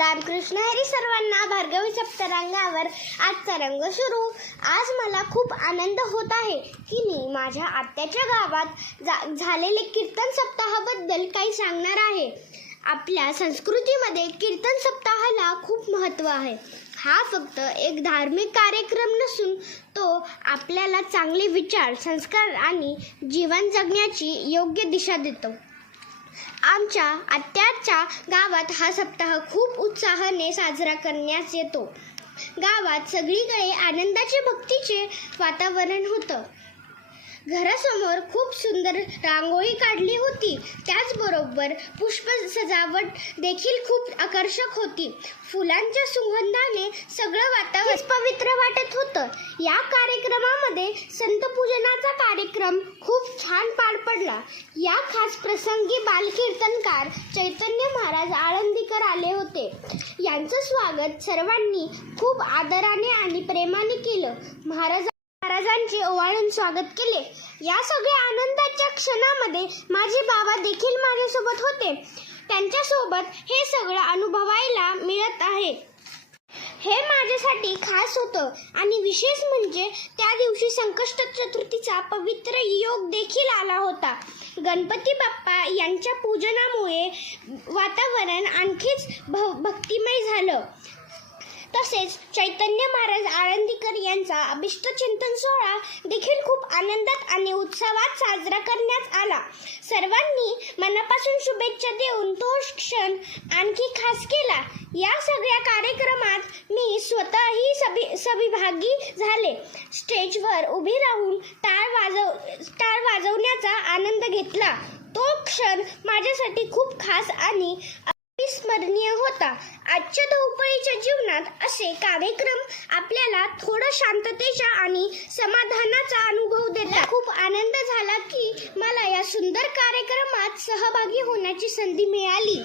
रामकृष्ण हरी सर्वांना. भार्गवी सप्तरंगावर आजचा रंग सुरू. आज मला खूप आनंद होत आहे की मी माझ्या आत्याच्या गावात झालेले कीर्तन सप्ताहाबद्दल काही सांगणार आहे. आपल्या संस्कृतीमध्ये कीर्तन सप्ताहाला खूप महत्त्व आहे. हा फक्त एक धार्मिक कार्यक्रम नसून तो आपल्याला चांगले विचार, संस्कार आणि जीवन जगण्याची योग्य दिशा देतो. आमच्या आत्याच्या गावात हा सप्ताह खूप उत्साहाने साजरा करण्यात येतो. गावात सगळीकडे आनंदाचे, भक्तीचे वातावरण होतं. घरासमोर खूप सुंदर रांगोळी काढली होती. त्याचबरोबर पुष्प सजावट देखील खूप आकर्षक होती. फुलांच्या सुगंधाने सगळं वातावरण पवित्र वाटत होतं. या कार्यक्रमामध्ये संतपूजनाचा कार्यक्रम खूप छान पार पडला. या खास प्रसंगी बालकीर्तनकार चैतन्य महाराज आळंदीकर आले होते. यांचं स्वागत सर्वांनी खूप आदराने आणि प्रेमाने केलं. महाराजांचे ओवाळून स्वागत केले. या सगळ्या आनंदाच्या क्षणामध्ये माझे बाबा देखील माझ्यासोबत होते. त्यांच्यासोबत हे सगळं अनुभवायला मिळत आहे. हे माझ्यासाठी खास होतं आणि विशेष म्हणजे त्या दिवशी संकष्ट चतुर्थीचा पवित्र योग देखील आला होता. गणपती बाप्पा यांच्या पूजनामुळे वातावरण आणखीच भक्तिमय झालं. तसेच चैतन्य महाराज आळंदीकर यांचा अभिष्ट चिंतन सोहळा देखील खूप आनंदात आणि उत्सवात साजरा करण्यात आला. सर्वांनी मनापासून शुभेच्छा देऊन तो क्षण आणखी खास केला. या सगळ्या कार्यक्रमात मी स्वतःही सहभागी झाले. स्टेजवर उभी राहून टाळ वाजवण्याचा आनंद घेतला. तो क्षण माझ्यासाठी खूप खास आणि स्मरणीय होता. आजच्या धावपळीच्या जीवनात असे कार्यक्रम आपल्याला थोडं शांततेचा आणि समाधानाचा अनुभव देतात. खूप आनंद झाला की मला या सुंदर कार्यक्रमात सहभागी होण्याची संधी मिळाली.